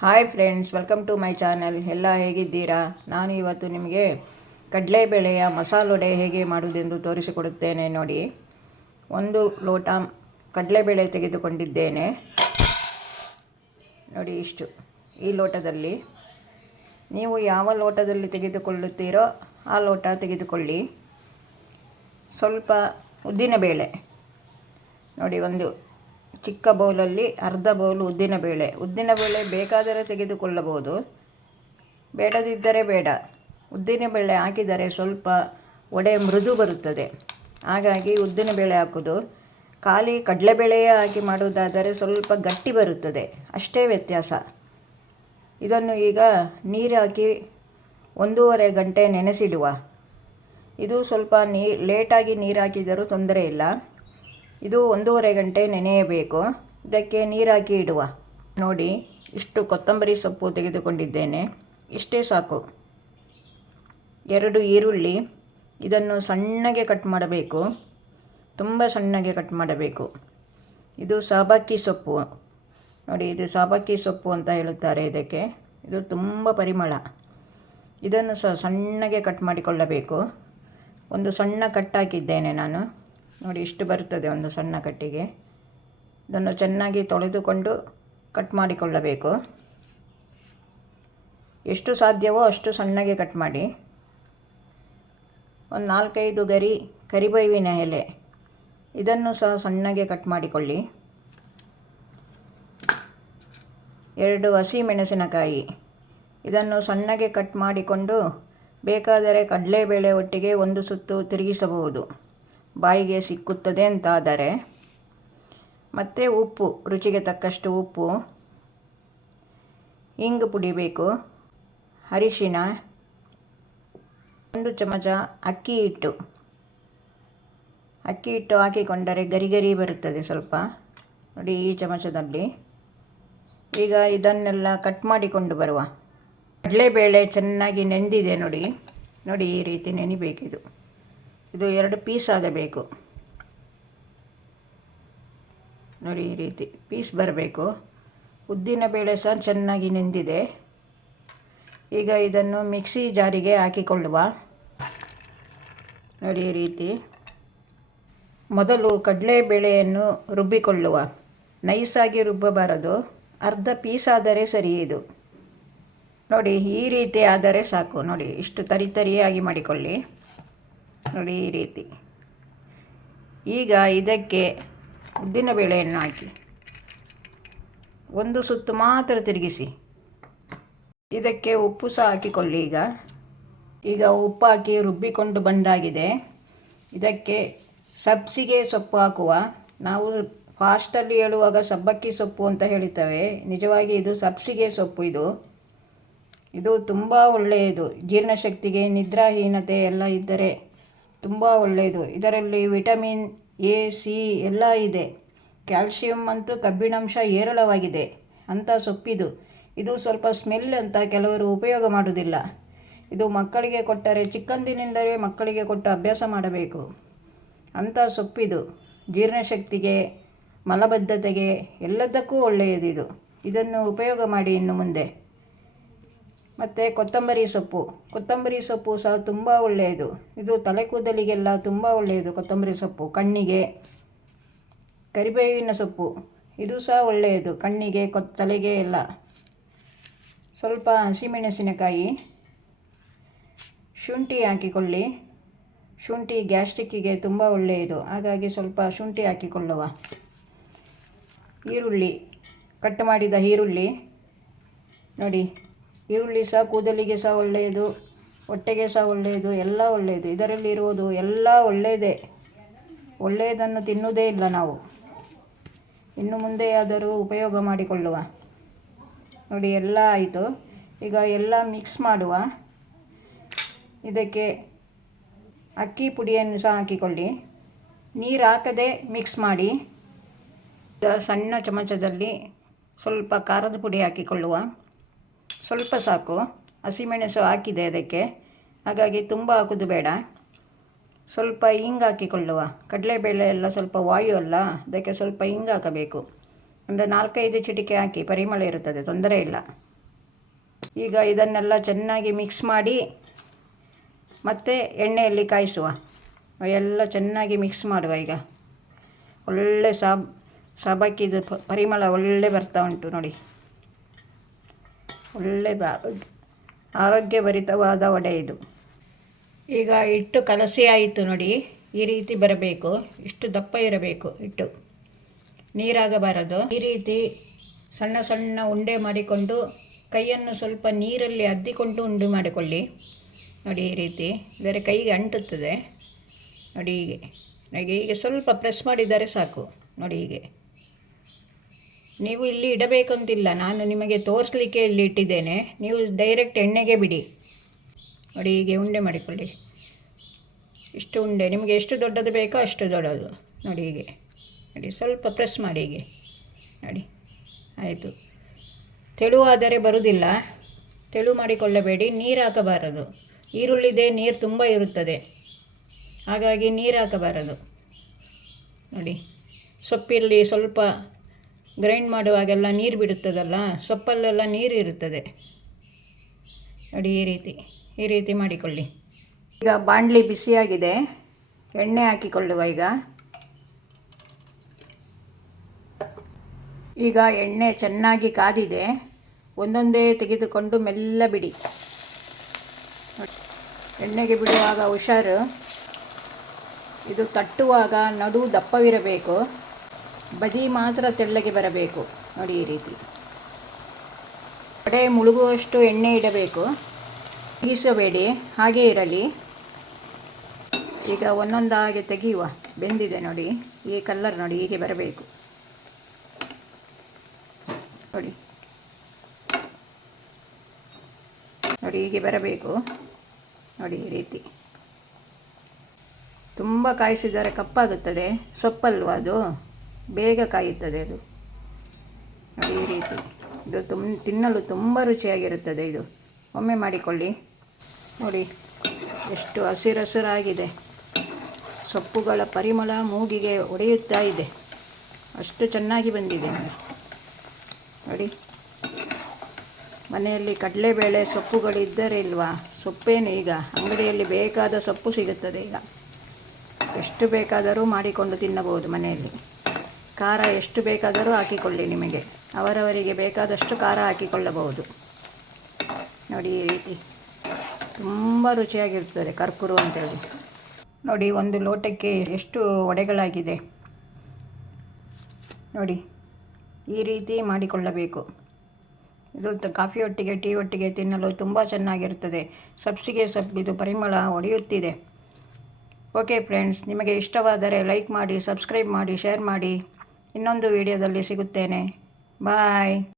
Hi friends, welcome to my channel. ಎಲ್ಲ ಹೇಗಿದ್ದೀರಾ? ನಾನು ಇವತ್ತು ನಿಮಗೆ ಕಡಲೆಬೇಳೆಯ ಮಸಾಲೊಡೆ ಹೇಗೆ ಮಾಡುವುದೆಂದು ತೋರಿಸಿಕೊಡುತ್ತೇನೆ. ನೋಡಿ, 1 ಲೋಟ ಕಡಲೆಬೇಳೆ ತೆಗೆದುಕೊಂಡಿದ್ದೇನೆ. ನೋಡಿ, ಇಷ್ಟು ಈ ಲೋಟದಲ್ಲಿ. ನೀವು ಯಾವ ಲೋಟದಲ್ಲಿ ತೆಗೆದುಕೊಳ್ಳುತ್ತೀರೋ ಆ ಲೋಟ ತೆಗೆದುಕೊಳ್ಳಿ. ಸ್ವಲ್ಪ ಉದ್ದಿನಬೇಳೆ ನೋಡಿ, ಒಂದು ಚಿಕ್ಕ ಬೌಲಲ್ಲಿ ಅರ್ಧ ಬೌಲ್ ಉದ್ದಿನಬೇಳೆ ಬೇಕಾದರೆ ತೆಗೆದುಕೊಳ್ಳಬಹುದು, ಬೇಡದಿದ್ದರೆ ಬೇಡ. ಉದ್ದಿನಬೇಳೆ ಹಾಕಿದರೆ ಸ್ವಲ್ಪ ವಡೆ ಮೃದು ಬರುತ್ತದೆ, ಹಾಗಾಗಿ ಉದ್ದಿನಬೇಳೆ ಹಾಕೋದು. ಖಾಲಿ ಕಡಲೆಬೇಳೆಯೇ ಹಾಕಿ ಮಾಡುವುದಾದರೆ ಸ್ವಲ್ಪ ಗಟ್ಟಿ ಬರುತ್ತದೆ, ಅಷ್ಟೇ ವ್ಯತ್ಯಾಸ. ಇದನ್ನು ಈಗ ನೀರು ಹಾಕಿ 1.5 ಗಂಟೆ ನೆನೆಸಿಡುವ. ಇದು ಸ್ವಲ್ಪ ಲೇಟಾಗಿ ನೀರು ಹಾಕಿದರೂ ತೊಂದರೆ ಇಲ್ಲ. ಇದು 1.5 ಗಂಟೆ ನೆನೆಯಬೇಕು. ಇದಕ್ಕೆ ನೀರು ಹಾಕಿ ಇಡುವ. ನೋಡಿ, ಇಷ್ಟು ಕೊತ್ತಂಬರಿ ಸೊಪ್ಪು ತೆಗೆದುಕೊಂಡಿದ್ದೇನೆ, ಇಷ್ಟೇ ಸಾಕು. 2 ಈರುಳ್ಳಿ, ಇದನ್ನು ಸಣ್ಣಗೆ ಕಟ್ ಮಾಡಬೇಕು, ತುಂಬ ಸಣ್ಣಗೆ ಕಟ್ ಮಾಡಬೇಕು. ಇದು ಸಬ್ಬಕ್ಕಿ ಸೊಪ್ಪು ನೋಡಿ, ಇದು ಸಬ್ಬಕ್ಕಿ ಸೊಪ್ಪು ಅಂತ ಹೇಳುತ್ತಾರೆ ಇದಕ್ಕೆ. ಇದು ತುಂಬ ಪರಿಮಳ. ಇದನ್ನು ಸಣ್ಣಗೆ ಕಟ್ ಮಾಡಿಕೊಳ್ಳಬೇಕು. ಒಂದು ಸಣ್ಣ ಕಟ್ ಹಾಕಿದ್ದೇನೆ ನಾನು. ನೋಡಿ, ಇಷ್ಟು ಬರುತ್ತದೆ ಒಂದು ಸಣ್ಣ ಕಟ್ಟಿಗೆ. ಇದನ್ನು ಚೆನ್ನಾಗಿ ತೊಳೆದುಕೊಂಡು ಕಟ್ ಮಾಡಿಕೊಳ್ಳಬೇಕು. ಎಷ್ಟು ಸಾಧ್ಯವೋ ಅಷ್ಟು ಸಣ್ಣಗೆ ಕಟ್ ಮಾಡಿ. ಒಂದು 4-5 ಗರಿ ಕರಿಬೇವಿನ ಎಲೆ, ಇದನ್ನು ಸಹ ಸಣ್ಣಗೆ ಕಟ್ ಮಾಡಿಕೊಳ್ಳಿ. 2 ಹಸಿಮೆಣಸಿನಕಾಯಿ, ಇದನ್ನು ಸಣ್ಣಗೆ ಕಟ್ ಮಾಡಿಕೊಂಡು ಬೇಕಾದರೆ ಕಡಲೆಬೇಳೆ ಒಟ್ಟಿಗೆ 1 ಸುತ್ತು ತಿರುಗಿಸಬಹುದು, ಬಾಯಿಗೆ ಸಿಕ್ಕುತ್ತದೆ ಅಂತಾದರೆ. ಮತ್ತು ಉಪ್ಪು, ರುಚಿಗೆ ತಕ್ಕಷ್ಟು ಉಪ್ಪು, ಇಂಗು ಪುಡಿ ಬೇಕು, ಅರಿಶಿನ, 1 ಚಮಚ ಅಕ್ಕಿ ಹಿಟ್ಟು ಹಾಕಿಕೊಂಡರೆ ಗರಿ ಗರಿ ಬರುತ್ತದೆ ಸ್ವಲ್ಪ. ನೋಡಿ, ಈ ಚಮಚದಲ್ಲಿ. ಈಗ ಇದನ್ನೆಲ್ಲ ಕಟ್ ಮಾಡಿಕೊಂಡು ಬರುವ. ಕಡಲೆಬೇಳೆ ಚೆನ್ನಾಗಿ ನೆಂದಿದೆ ನೋಡಿ. ನೋಡಿ, ಈ ರೀತಿ ನೆನಿಬೇಕಿದು. ಇದು 2 ಪೀಸ್ ಆಗಬೇಕು. ನೋಡಿ, ಈ ರೀತಿ ಪೀಸ್ ಬರಬೇಕು. ಉದ್ದಿನಬೇಳೆ ಸಹ ಚೆನ್ನಾಗಿ ನೆಂದಿದೆ. ಈಗ ಇದನ್ನು ಮಿಕ್ಸಿ ಜಾರಿಗೆ ಹಾಕಿಕೊಳ್ಳುವ. ನೋಡಿ, ಈ ರೀತಿ. ಮೊದಲು ಕಡಲೆಬೇಳೆಯನ್ನು ರುಬ್ಬಿಕೊಳ್ಳುವ. ನೈಸಾಗಿ ರುಬ್ಬಬಾರದು, ಅರ್ಧ ಪೀಸ್ ಆದರೆ ಸರಿ. ಇದು ನೋಡಿ, ಈ ರೀತಿ ಆದರೆ ಸಾಕು. ನೋಡಿ, ಇಷ್ಟು ತರಿಯಾಗಿ ಮಾಡಿಕೊಳ್ಳಿ. ನೋಡಿ, ಈ ರೀತಿ. ಈಗ ಇದಕ್ಕೆ ಉದ್ದಿನಬೇಳೆಯನ್ನು ಹಾಕಿ 1 ಸುತ್ತು ಮಾತ್ರ ತಿರುಗಿಸಿ. ಇದಕ್ಕೆ ಉಪ್ಪು ಸಹ ಹಾಕಿಕೊಳ್ಳಿ. ಈಗ ಉಪ್ಪು ಹಾಕಿ ರುಬ್ಬಿಕೊಂಡು ಬಂದಾಗಿದೆ. ಇದಕ್ಕೆ ಸಬ್ಸಿಗೆ ಸೊಪ್ಪು ಹಾಕುವ. ನಾವು ಫಾಸ್ಟಲ್ಲಿ ಹೇಳುವಾಗ ಸಬ್ಬಕ್ಕಿ ಸೊಪ್ಪು ಅಂತ ಹೇಳ್ತೇವೆ, ನಿಜವಾಗಿ ಇದು ಸಬ್ಸಿಗೆ ಸೊಪ್ಪು. ಇದು ತುಂಬ ಒಳ್ಳೆಯದು. ಜೀರ್ಣಶಕ್ತಿಗೆ, ನಿದ್ರಾಹೀನತೆ ಎಲ್ಲ ಇದ್ದರೆ ತುಂಬ ಒಳ್ಳೆಯದು. ಇದರಲ್ಲಿ ವಿಟಮಿನ್ ಎ, ಸಿ ಎಲ್ಲ ಇದೆ. ಕ್ಯಾಲ್ಶಿಯಂ ಅಂತೂ ಕಬ್ಬಿಣಾಂಶ ಹೇರಳವಾಗಿದೆ ಅಂಥ ಸೊಪ್ಪಿದು. ಇದು ಸ್ವಲ್ಪ ಸ್ಮೆಲ್ ಅಂತ ಕೆಲವರು ಉಪಯೋಗ ಮಾಡುವುದಿಲ್ಲ. ಇದು ಮಕ್ಕಳಿಗೆ ಕೊಟ್ಟರೆ, ಚಿಕ್ಕಂದಿನಿಂದಲೇ ಮಕ್ಕಳಿಗೆ ಕೊಟ್ಟು ಅಭ್ಯಾಸ ಮಾಡಬೇಕು ಅಂಥ ಸೊಪ್ಪಿದು. ಜೀರ್ಣಶಕ್ತಿಗೆ, ಮಲಬದ್ಧತೆಗೆ ಎಲ್ಲದಕ್ಕೂ ಒಳ್ಳೆಯದು. ಇದನ್ನು ಉಪಯೋಗ ಮಾಡಿ ಇನ್ನು ಮುಂದೆ. ಮತ್ತು ಕೊತ್ತಂಬರಿ ಸೊಪ್ಪು ಸಹ ತುಂಬ ಒಳ್ಳೆಯದು. ಇದು ತಲೆ ಕೂದಲಿಗೆಲ್ಲ ತುಂಬ ಒಳ್ಳೆಯದು. ಕೊತ್ತಂಬರಿ ಸೊಪ್ಪು ಕಣ್ಣಿಗೆ. ಕರಿಬೇವಿನ ಸೊಪ್ಪು, ಇದು ಸಹ ಒಳ್ಳೆಯದು ಕಣ್ಣಿಗೆ, ತಲೆಗೆ ಎಲ್ಲ. ಸ್ವಲ್ಪ ಹಸಿಮೆಣಸಿನಕಾಯಿ, ಶುಂಠಿ ಹಾಕಿಕೊಳ್ಳಿ. ಶುಂಠಿ ಗ್ಯಾಸ್ಟ್ರಿಕ್ಕಿಗೆ ತುಂಬ ಒಳ್ಳೆಯದು, ಹಾಗಾಗಿ ಸ್ವಲ್ಪ ಶುಂಠಿ ಹಾಕಿಕೊಳ್ಳುವ. ಈರುಳ್ಳಿ, ಕಟ್ ಮಾಡಿದ ಈರುಳ್ಳಿ ನೋಡಿ. ಈರುಳ್ಳಿ ಸಹ ಕೂದಲಿಗೆ ಸಹ ಒಳ್ಳೆಯದು, ಹೊಟ್ಟೆಗೆ ಸಹ ಒಳ್ಳೆಯದು, ಎಲ್ಲ ಒಳ್ಳೆಯದು. ಇದರಲ್ಲಿ ಇರುವುದು ಎಲ್ಲ ಒಳ್ಳೆಯದೇ. ಒಳ್ಳೆಯದನ್ನು ತಿನ್ನುವುದೇ ಇಲ್ಲ ನಾವು. ಇನ್ನು ಮುಂದೆಯಾದರೂ ಉಪಯೋಗ ಮಾಡಿಕೊಳ್ಳುವ. ನೋಡಿ, ಎಲ್ಲ ಆಯಿತು. ಈಗ ಎಲ್ಲ ಮಿಕ್ಸ್ ಮಾಡುವ. ಇದಕ್ಕೆ ಅಕ್ಕಿ ಪುಡಿಯನ್ನು ಸಹ ಹಾಕಿಕೊಳ್ಳಿ. ನೀರು ಹಾಕದೆ ಮಿಕ್ಸ್ ಮಾಡಿ. ಸಣ್ಣ ಚಮಚದಲ್ಲಿ ಸ್ವಲ್ಪ ಖಾರದ ಪುಡಿ ಹಾಕಿಕೊಳ್ಳುವ. ಸ್ವಲ್ಪ ಸಾಕು. ಹಸಿಮೆಣಸು ಹಾಕಿದೆ ಅದಕ್ಕೆ, ಹಾಗಾಗಿ ತುಂಬ ಹಾಕೋದು ಬೇಡ. ಸ್ವಲ್ಪ ಹಿಂಗೆ ಹಾಕಿಕೊಳ್ಳುವ. ಕಡಲೆಬೇಳೆ ಎಲ್ಲ ಸ್ವಲ್ಪ ವಾಯು ಅಲ್ಲ, ಅದಕ್ಕೆ ಸ್ವಲ್ಪ ಹಿಂಗೆ ಹಾಕಬೇಕು. ಒಂದು 4-5 ಚಿಟಿಕೆ ಹಾಕಿ, ಪರಿಮಳ ಇರುತ್ತದೆ, ತೊಂದರೆ ಇಲ್ಲ. ಈಗ ಇದನ್ನೆಲ್ಲ ಚೆನ್ನಾಗಿ ಮಿಕ್ಸ್ ಮಾಡಿ ಮತ್ತು ಎಣ್ಣೆಯಲ್ಲಿ ಕಾಯಿಸುವ. ಎಲ್ಲ ಚೆನ್ನಾಗಿ ಮಿಕ್ಸ್ ಮಾಡುವ. ಈಗ ಒಳ್ಳೆ ಸಬ್ಬಕ್ಕಿದು ಪರಿಮಳ ಒಳ್ಳೆ ಬರ್ತಾ ಉಂಟು ನೋಡಿ. ಒಳ್ಳೆ ಆರೋಗ್ಯಭರಿತವಾದ ವಡೆ ಇದು. ಈಗ ಹಿಟ್ಟು ಕಲಸಿ ಆಯಿತು ನೋಡಿ. ಈ ರೀತಿ ಬರಬೇಕು. ಇಷ್ಟು ದಪ್ಪ ಇರಬೇಕು ಹಿಟ್ಟು, ನೀರಾಗಬಾರದು. ಈ ರೀತಿ ಸಣ್ಣ ಸಣ್ಣ ಉಂಡೆ ಮಾಡಿಕೊಂಡು ಕೈಯನ್ನು ಸ್ವಲ್ಪ ನೀರಲ್ಲಿ ಅದ್ದಿಕೊಂಡು ಉಂಡೆ ಮಾಡಿಕೊಳ್ಳಿ ನೋಡಿ. ಈ ರೀತಿ ಬೇರೆ ಕೈಗೆ ಅಂಟುತ್ತದೆ ನೋಡಿ. ಹೀಗೆ ಸ್ವಲ್ಪ ಪ್ರೆಸ್ ಮಾಡಿದರೆ ಸಾಕು ನೋಡಿ. ಹೀಗೆ ನೀವು ಇಲ್ಲಿ ಇಡಬೇಕಂತಿಲ್ಲ, ನಾನು ನಿಮಗೆ ತೋರಿಸಲಿಕ್ಕೆ ಇಲ್ಲಿ ಇಟ್ಟಿದ್ದೇನೆ. ನೀವು ಡೈರೆಕ್ಟ್ ಎಣ್ಣೆಗೆ ಬಿಡಿ ನೋಡಿ. ಹೀಗೆ ಉಂಡೆ ಮಾಡಿಕೊಳ್ಳಿ. ಇಷ್ಟು ಉಂಡೆ ನಿಮಗೆ ಎಷ್ಟು ದೊಡ್ಡದು ಬೇಕೋ ಅಷ್ಟು ದೊಡ್ಡದು ನೋಡಿ. ಹೀಗೆ ನೋಡಿ, ಸ್ವಲ್ಪ ಪ್ರೆಸ್ ಮಾಡಿ ಹೀಗೆ ನೋಡಿ. ಆಯಿತು. ತೆಳುವಾದರೆ ಬರುವುದಿಲ್ಲ, ತೆಳು ಮಾಡಿಕೊಳ್ಳಬೇಡಿ. ನೀರು ಹಾಕಬಾರದು. ಈರುಳ್ಳಿದೆ ನೀರು ತುಂಬ ಇರುತ್ತದೆ, ಹಾಗಾಗಿ ನೀರು ಹಾಕಬಾರದು ನೋಡಿ. ಸೊಪ್ಪಲ್ಲಿ ಸ್ವಲ್ಪ ಗ್ರೈಂಡ್ ಮಾಡುವಾಗೆಲ್ಲ ನೀರು ಬಿಡುತ್ತದಲ್ಲ, ಸೊಪ್ಪಲ್ಲೆಲ್ಲ ನೀರು ಇರುತ್ತದೆ ನೋಡಿ. ಈ ರೀತಿ ಮಾಡಿಕೊಳ್ಳಿ. ಈಗ ಬಾಣಲಿ ಬಿಸಿಯಾಗಿದೆ, ಎಣ್ಣೆ ಹಾಕಿಕೊಳ್ಳುವ. ಈಗ ಎಣ್ಣೆ ಚೆನ್ನಾಗಿ ಕಾದಿದೆ. ಒಂದೊಂದೇ ತೆಗೆದುಕೊಂಡು ಮೆಲ್ಲ ಬಿಡಿ. ಎಣ್ಣೆಗೆ ಬಿಡುವಾಗ ಹುಷಾರು. ಇದು ತಟ್ಟುವಾಗ ನಡು ದಪ್ಪವಿರಬೇಕು, ಬದಿ ಮಾತ್ರ ತೆಳ್ಳಗೆ ಬರಬೇಕು ನೋಡಿ. ಈ ರೀತಿ ವಡೆ ಮುಳುಗುವಷ್ಟು ಎಣ್ಣೆ ಇಡಬೇಕು, ಬೀಸಬೇಡಿ, ಹಾಗೇ ಇರಲಿ. ಈಗ ಒಂದೊಂದಾಗಿ ತೆಗೆಯುವ. ಬೆಂದಿದೆ ನೋಡಿ. ಈ ಕಲರ್ ನೋಡಿ, ಹೀಗೆ ಬರಬೇಕು ನೋಡಿ. ನೋಡಿ ಹೀಗೆ ಬರಬೇಕು ನೋಡಿ. ಈ ರೀತಿ ತುಂಬ ಕಾಯಿಸಿದರೆ ಕಪ್ಪಾಗುತ್ತದೆ. ಸೊಪ್ಪಲ್ವ ಅದು, ಬೇಗ ಕಾಯುತ್ತದೆ ಅದು ನೋಡಿ. ಈ ರೀತಿ ಇದು ತಿನ್ನಲು ತುಂಬ ರುಚಿಯಾಗಿರುತ್ತದೆ. ಇದು ಒಮ್ಮೆ ಮಾಡಿಕೊಳ್ಳಿ ನೋಡಿ. ಎಷ್ಟು ಹಸಿರಾಗಿದೆ. ಸೊಪ್ಪುಗಳ ಪರಿಮಳ ಮೂಗಿಗೆ ಹೊಡೆಯುತ್ತಾ ಇದೆ. ಅಷ್ಟು ಚೆನ್ನಾಗಿ ಬಂದಿದೆ ನೋಡಿ. ಮನೆಯಲ್ಲಿ ಕಡಲೆಬೇಳೆ ಸೊಪ್ಪುಗಳಿದ್ದರೆ ಇಲ್ವಾ? ಸೊಪ್ಪೇನು, ಈಗ ಅಂಗಡಿಯಲ್ಲಿ ಬೇಕಾದ ಸೊಪ್ಪು ಸಿಗುತ್ತದೆ. ಈಗ ಎಷ್ಟು ಬೇಕಾದರೂ ಮಾಡಿಕೊಂಡು ತಿನ್ನಬಹುದು ಮನೆಯಲ್ಲಿ. ಖಾರ ಎಷ್ಟು ಬೇಕಾದರೂ ಹಾಕಿಕೊಳ್ಳಿ. ನಿಮಗೆ ಅವರವರಿಗೆ ಬೇಕಾದಷ್ಟು ಖಾರ ಹಾಕಿಕೊಳ್ಳಬಹುದು ನೋಡಿ. ಈ ರೀತಿ ತುಂಬ ರುಚಿಯಾಗಿರ್ತದೆ, ಕರ್ಕುರು ಅಂತೇಳಿ ನೋಡಿ. ಒಂದು ಲೋಟಕ್ಕೆ ಎಷ್ಟು ವಡೆಗಳಾಗಿದೆ ನೋಡಿ. ಈ ರೀತಿ ಮಾಡಿಕೊಳ್ಳಬೇಕು. ಇದು ಕಾಫಿ ಒಟ್ಟಿಗೆ, ಟೀ ಒಟ್ಟಿಗೆ ತಿನ್ನಲು ತುಂಬ ಚೆನ್ನಾಗಿರುತ್ತದೆ. ಸಬ್ಸಿಗೆ ಸೊಪ್ಪಿದು ಪರಿಮಳ ಹೊಡೆಯುತ್ತಿದೆ. ಓಕೆ ಫ್ರೆಂಡ್ಸ್, ನಿಮಗೆ ಇಷ್ಟವಾದರೆ ಲೈಕ್ ಮಾಡಿ, ಸಬ್ಸ್ಕ್ರೈಬ್ ಮಾಡಿ, ಶೇರ್ ಮಾಡಿ. ಇನ್ನೊಂದು ವಿಡಿಯೋದಲ್ಲಿ ಸಿಗುತ್ತೇನೆ. ಬಾಯ್.